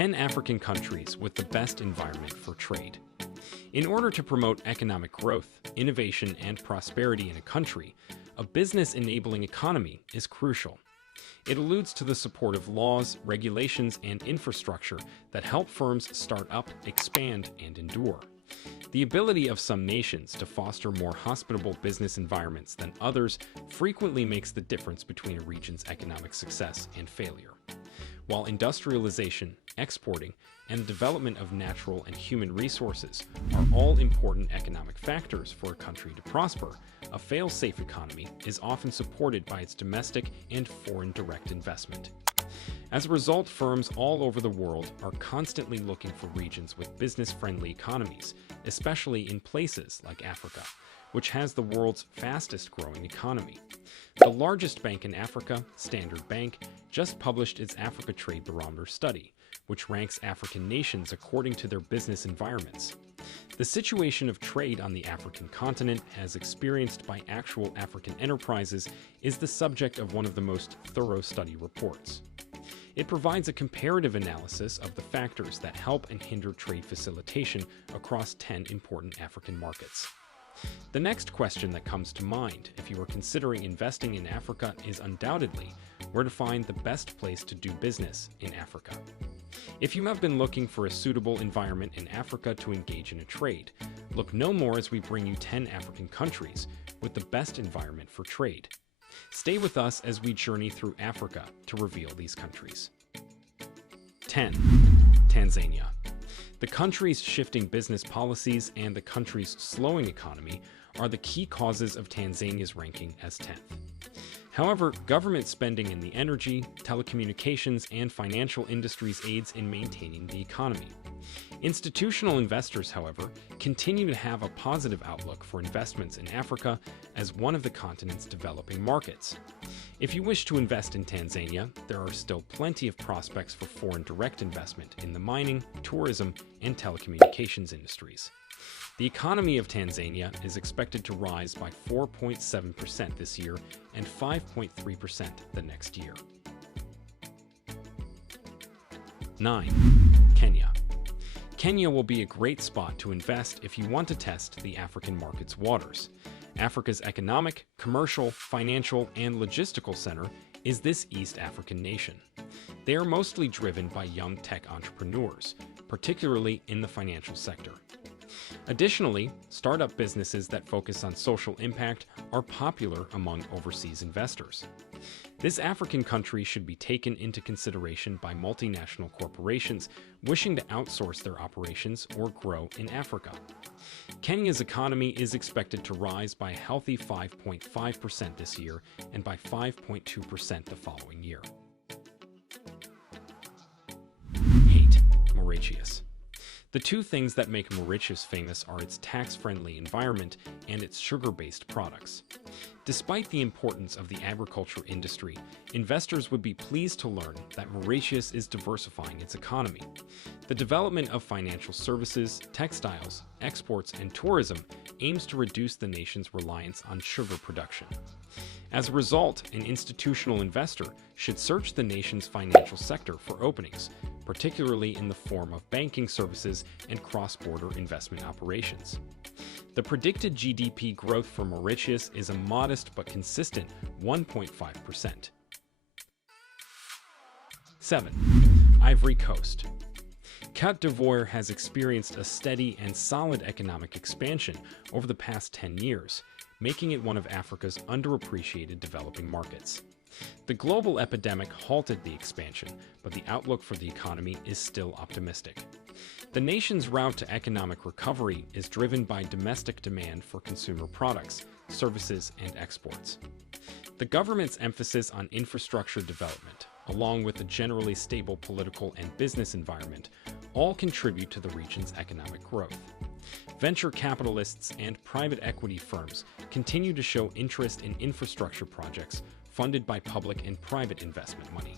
10 African countries with the best environment for trade. In order to promote economic growth, innovation, and prosperity in a country, a business-enabling economy is crucial. It alludes to the support of laws, regulations, and infrastructure that help firms start up, expand, and endure. The ability of some nations to foster more hospitable business environments than others frequently makes the difference between a region's economic success and failure. While industrialization, exporting, and the development of natural and human resources are all important economic factors for a country to prosper, a fail-safe economy is often supported by its domestic and foreign direct investment. As a result, firms all over the world are constantly looking for regions with business-friendly economies, especially in places like Africa, which has the world's fastest-growing economy. The largest bank in Africa, Standard Bank, just published its Africa Trade Barometer study, which ranks African nations according to their business environments. The situation of trade on the African continent, as experienced by actual African enterprises, is the subject of one of the most thorough study reports. It provides a comparative analysis of the factors that help and hinder trade facilitation across 10 important African markets. The next question that comes to mind if you are considering investing in Africa is undoubtedly where to find the best place to do business in Africa. If you have been looking for a suitable environment in Africa to engage in a trade, look no more as we bring you 10 African countries with the best environment for trade. Stay with us as we journey through Africa to reveal these countries. 10. Tanzania. The country's shifting business policies and the country's slowing economy are the key causes of Tanzania's ranking as 10th. However, government spending in the energy, telecommunications, and financial industries aids in maintaining the economy. Institutional investors, however, continue to have a positive outlook for investments in Africa as one of the continent's developing markets. If you wish to invest in Tanzania, there are still plenty of prospects for foreign direct investment in the mining, tourism, and telecommunications industries. The economy of Tanzania is expected to rise by 4.7% this year and 5.3% the next year. 9. Kenya. Kenya will be a great spot to invest if you want to test the African market's waters. Africa's economic, commercial, financial, and logistical center is this East African nation. They are mostly driven by young tech entrepreneurs, particularly in the financial sector. Additionally, startup businesses that focus on social impact are popular among overseas investors. This African country should be taken into consideration by multinational corporations wishing to outsource their operations or grow in Africa. Kenya's economy is expected to rise by a healthy 5.5% this year and by 5.2% the following year. 8. Mauritius. The two things that make Mauritius famous are its tax-friendly environment and its sugar-based products. Despite the importance of the agriculture industry, investors would be pleased to learn that Mauritius is diversifying its economy. The development of financial services, textiles, exports, and tourism aims to reduce the nation's reliance on sugar production. As a result, an institutional investor should search the nation's financial sector for openings, particularly in the form of banking services and cross-border investment operations. The predicted GDP growth for Mauritius is a modest but consistent 1.5%. 7. Ivory Coast. Côte d'Ivoire has experienced a steady and solid economic expansion over the past 10 years, making it one of Africa's underappreciated developing markets. The global epidemic halted the expansion, but the outlook for the economy is still optimistic. The nation's route to economic recovery is driven by domestic demand for consumer products, services, and exports. The government's emphasis on infrastructure development, along with a generally stable political and business environment, all contribute to the region's economic growth. Venture capitalists and private equity firms continue to show interest in infrastructure projects funded by public and private investment money.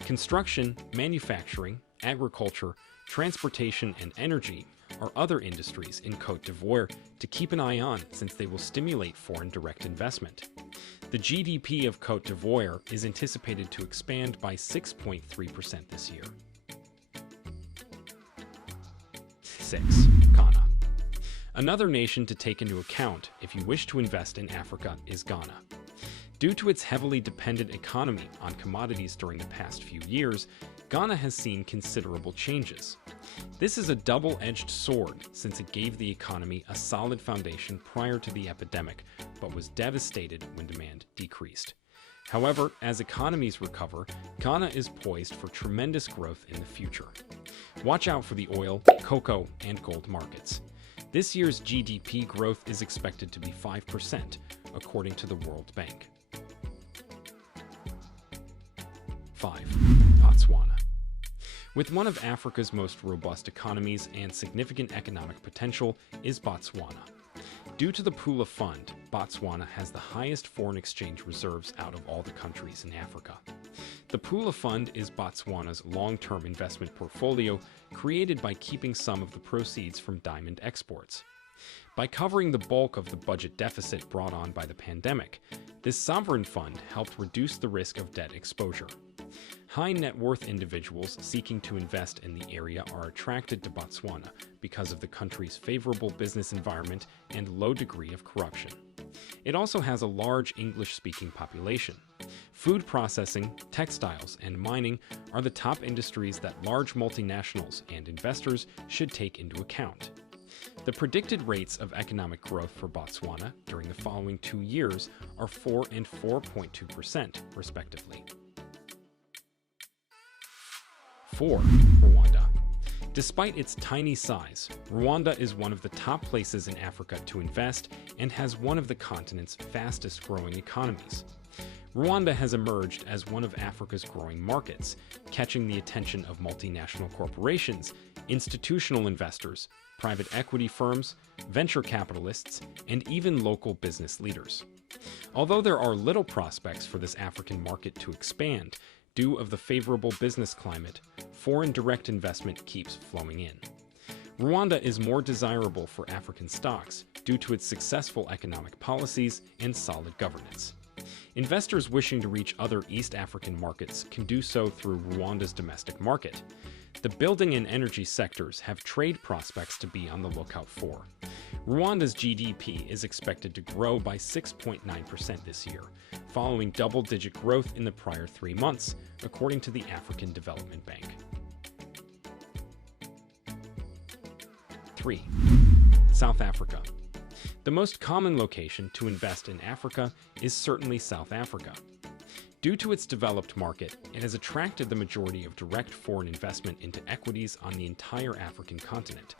Construction, manufacturing, agriculture, transportation, and energy are other industries in Côte d'Ivoire to keep an eye on since they will stimulate foreign direct investment. The GDP of Côte d'Ivoire is anticipated to expand by 6.3% this year. 6. Ghana. Another nation to take into account if you wish to invest in Africa is Ghana. Due to its heavily dependent economy on commodities during the past few years, Ghana has seen considerable changes. This is a double-edged sword since it gave the economy a solid foundation prior to the epidemic, but was devastated when demand decreased. However, as economies recover, Ghana is poised for tremendous growth in the future. Watch out for the oil, cocoa, and gold markets. This year's GDP growth is expected to be 5%, according to the World Bank. 5. Botswana. With one of Africa's most robust economies and significant economic potential is Botswana. Due to the Pula Fund, Botswana has the highest foreign exchange reserves out of all the countries in Africa. The Pula Fund is Botswana's long-term investment portfolio created by keeping some of the proceeds from diamond exports. By covering the bulk of the budget deficit brought on by the pandemic, this sovereign fund helped reduce the risk of debt exposure. High net worth individuals seeking to invest in the area are attracted to Botswana because of the country's favorable business environment and low degree of corruption. It also has a large English-speaking population. Food processing, textiles, and mining are the top industries that large multinationals and investors should take into account. The predicted rates of economic growth for Botswana during the following 2 years are 4 and 4.2%, respectively. 4. Rwanda. Despite its tiny size, Rwanda is one of the top places in Africa to invest and has one of the continent's fastest growing economies. Rwanda has emerged as one of Africa's growing markets, catching the attention of multinational corporations, institutional investors, private equity firms, venture capitalists, and even local business leaders. Although there are little prospects for this African market to expand, due to the favorable business climate, foreign direct investment keeps flowing in. Rwanda is more desirable for African stocks due to its successful economic policies and solid governance. Investors wishing to reach other East African markets can do so through Rwanda's domestic market. The building and energy sectors have trade prospects to be on the lookout for. Rwanda's GDP is expected to grow by 6.9% this year, following double-digit growth in the prior 3 months, according to the African Development Bank. 3. South Africa. The most common location to invest in Africa is certainly South Africa. Due to its developed market, it has attracted the majority of direct foreign investment into equities on the entire African continent,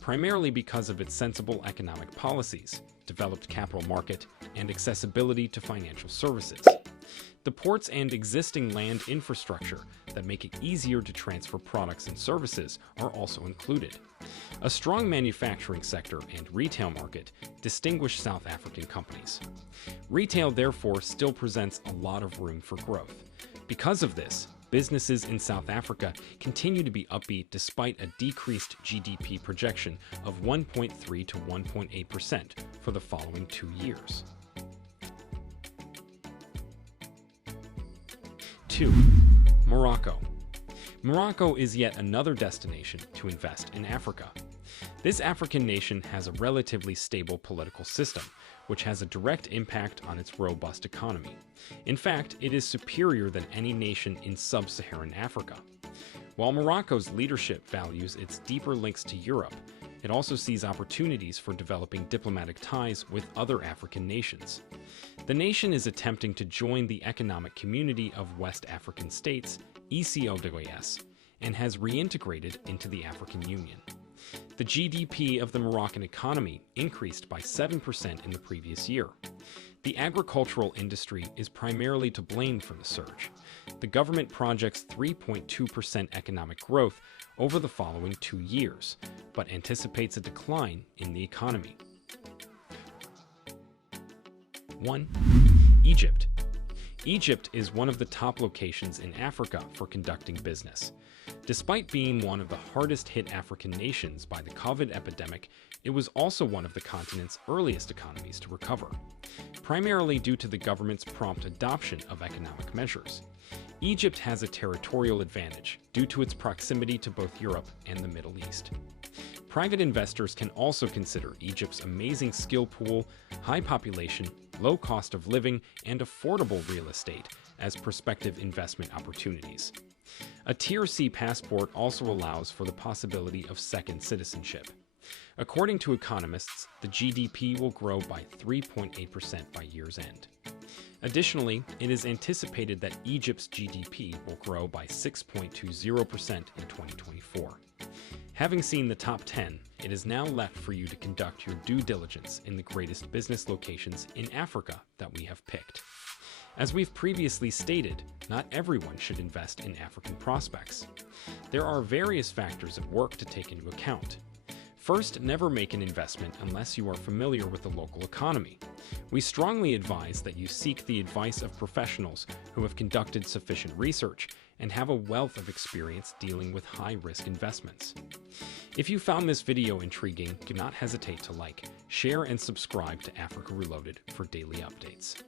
primarily because of its sensible economic policies, developed capital market, and accessibility to financial services. The ports and existing land infrastructure that make it easier to transfer products and services are also included. A strong manufacturing sector and retail market distinguish South African companies. Retail, therefore, still presents a lot of room for growth. Because of this, businesses in South Africa continue to be upbeat despite a decreased GDP projection of 1.3 to 1.8% for the following 2 years. 2. Morocco. Morocco is yet another destination to invest in Africa. This African nation has a relatively stable political system, which has a direct impact on its robust economy. In fact, it is superior than any nation in sub-Saharan Africa. While Morocco's leadership values its deeper links to Europe, it also sees opportunities for developing diplomatic ties with other African nations. The nation is attempting to join the Economic Community of West African States, ECOWAS, and has reintegrated into the African Union. The GDP of the Moroccan economy increased by 7% in the previous year. The agricultural industry is primarily to blame for the surge. The government projects 3.2% economic growth over the following 2 years, but anticipates a decline in the economy. 1. Egypt. Egypt is one of the top locations in Africa for conducting business. Despite being one of the hardest-hit African nations by the COVID epidemic, it was also one of the continent's earliest economies to recover, primarily due to the government's prompt adoption of economic measures. Egypt has a territorial advantage due to its proximity to both Europe and the Middle East. Private investors can also consider Egypt's amazing skill pool, high population, low cost of living, and affordable real estate as prospective investment opportunities. A Tier C passport also allows for the possibility of second citizenship. According to economists, the GDP will grow by 3.8% by year's end. Additionally, it is anticipated that Egypt's GDP will grow by 6.20% in 2024. Having seen the top 10, it is now left for you to conduct your due diligence in the greatest business locations in Africa that we have picked. As we've previously stated, not everyone should invest in African prospects. There are various factors at work to take into account. First, never make an investment unless you are familiar with the local economy. We strongly advise that you seek the advice of professionals who have conducted sufficient research and have a wealth of experience dealing with high-risk investments. If you found this video intriguing, do not hesitate to like, share, and subscribe to Africa Reloaded for daily updates.